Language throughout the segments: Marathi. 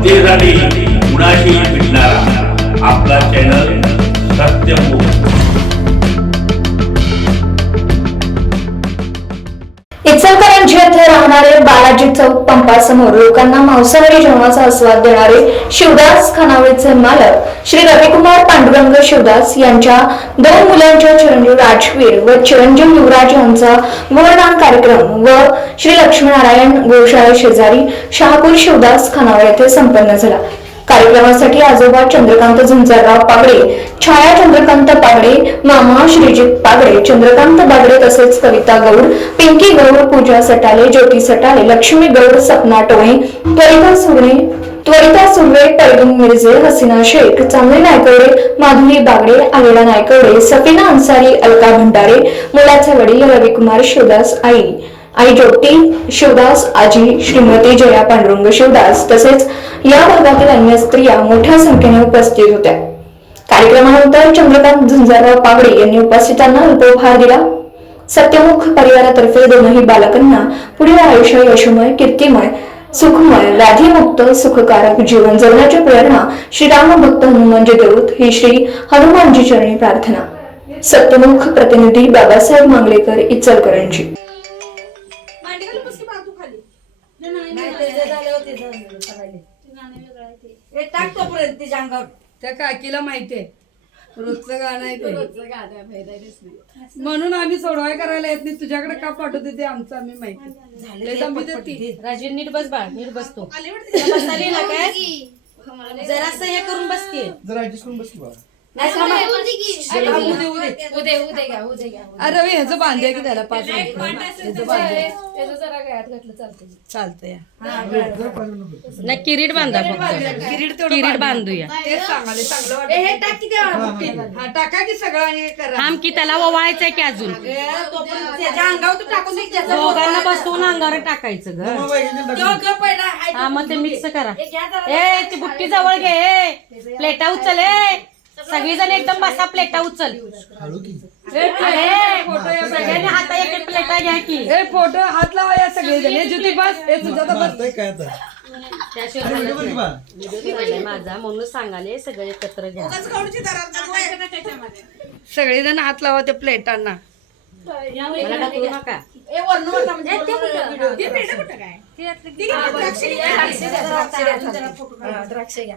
सत्तेसाठी कुणाशी भेटणारा? आपला चॅनल सत्यमुख राहणारे बालाजी चौक पंपासमोर लोकांना मांसाहारी जेवणाचा आस्वाद देणारे शिवदास खानावळीचे मालक श्री रविकुमार पांडुरंग शिवदास यांच्या दोन मुलांच्या चिरंजीव राजवीर व चिरंजीव युवराज यांचा गुणदान कार्यक्रम व श्री लक्ष्मीनारायण गोशाळे शेजारी शहापूर शिवदास खानावळ येथे संपन्न झाला. कार्यक्रमासाठी आजोबा चंद्रकांत झुंजारराव पागडे छाया चंद्रकांत पागडे मामा श्रीजित पागडे चंद्रकांत बागडे तसेच कविता गौड पिंकी गौड पूजा सटाले ज्योती सटाले लक्ष्मी गौड सपना टोळे त्वरिता सुर्वे त्वरिता सुर्वे पैगम मिरजे हसीना शेख चांगले नायकवडे माधुरी बागडे आलेला नायकवडे सफिना अन्सारी अलका भंडारे मुलाचे वडील रविकुमार शिवदास आई. आई ज्योती शिवदास आजी श्रीमती जया पांडुरंग शिवदास तसेच या भागातील अन्य स्त्रिया मोठ्या संख्येने उपस्थित होत्या. कार्यक्रमानंतर चंद्रकांत झुंजारराव पागडे यांनी उपस्थितांना अल्पोपहार दिला. सत्यमुख परिवारातर्फे दोनही बालकांना पुढील आयुष्य यशमय कीर्तिमय सुखमय व्याधीमुक्त सुखकारक जीवन जगण्याची प्रेरणा श्रीराम भक्त हनुमानजी देऊत ही श्री हनुमानजी चरणी प्रार्थना. सत्यमुख प्रतिनिधी बाबासाहेब मांगलेकर इचलकरंजी. हे टाक तोपर्यंत तिच्या अंगावर. त्या काकीला माहितीये रोजचं गाणं आहे ते. म्हणून आम्ही सोडवाय करायला येत नाही. तुझ्याकडे का पाठवते ते आमचं आम्ही माहिती. लय देती. नीट बस बाळ नीट बसतो. आली वाटते? बसाली ना काय? जरासं हे करून बस की जरा ऍडजस्ट करून बस की नाही थांबा. उद्या, उद्या. उद्या उद्या घ्या उद्या घ्या अरे रवी ह्याचं बांधे की त्याला पाच ह्याचं बांधे. त्याचं जरा गळ्यात घातलं चालतं चालतंय. नाही किरीट बांधा किरीट किरीट बांधू. बांधूया. तेच सांगाले चांगलं ए, वाटत हे टाक की. हा टाका सगळं आणि हे करा. थांब की त्याला ओवाळायचंय की अजून? त्याच्या अंगावर तू टाकून दे की त्याचं दोघांना बसवून अंगावर टाकायचं ग. गप आहे. ना, हा मग ते मिक्स करा. ए, ती बुट्टी जवळ घे ए. प्लेटा उचल ए. सगळीजण एकदम बसा प्लेटा उचल. हळू की. अरे सगळ्यांनी हाता एक प्लेटा घ्या की. हे फोटो हात लावा या सगळे जण हे ज्योती बस. हे तुझा तर बस. काय आता? त्याशिवाय माझा म्हणून सांगाले सगळे एकत्र घ्या. सगळेजण हात लावा त्या प्लेटांना. मला ढकलू नका. द्राक्ष घ्या.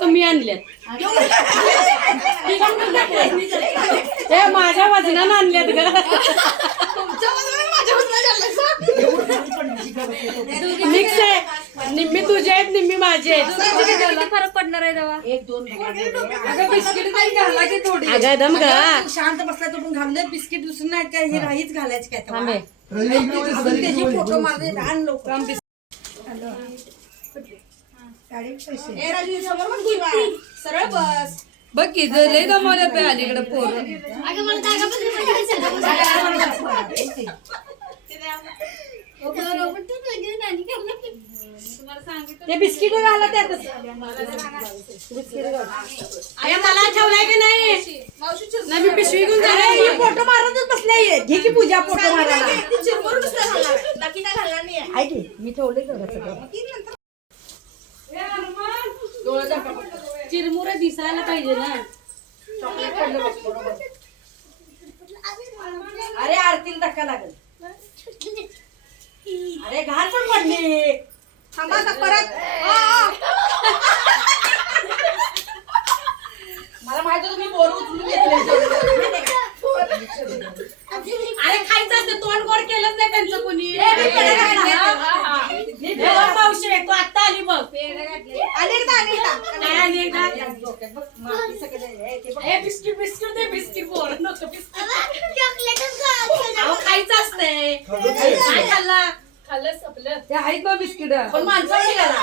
कमी आणल्यात. हे माझ्या वजनानं आणल्यात ग. मिक्स आहे निम्मी तुझे आहेत निम्मी माझे आहेत. फरक पडणार आहे तेव्हा एक दोन अगं दम ग. शांत बसला तो पण घालून दे बिस्किट दुसरं नाही काय हे राहीच घालायचं काय. थांबे फोटो मारले. लहान लोक ए राजू समोर बघ की बा. सरळ बस. बघ की जर लय दमवल्या पे अलीकडे पोरं. ते बिस्किट घाला त्यात अरे मला ठेवलाय की नाही? मावशी नाही मी पिशवी घेऊन जाणार फोटो मारतच बसले. घे की पूजा फोटो मारायला. चिरमुरं घालणार. बाकी काय घालणार नाही आहे. की? मी ठेवले चिरमुरे दिसायला पाहिजे ना. अरे आरतीला धक्का लागल. अरे घाण पण पडली. थांबा आता परत आ, आ. मला माहीत होतं मी बोर उचलून घेतले अरे खायचं असतं तोंड गोड केलंच नाही त्यांचं कोणी मी पेढे घातले. हे बघ मावशी तू आता अनेकदा अनेकदा. काय आणि एकदा माती सगळे हे बिस्किट बिस्किट दे बिस्किट बोर नको बिस्किट. अहो खायचं असतंय. काय खाल्ला. ते आहेत बिस्किट. पण निघाला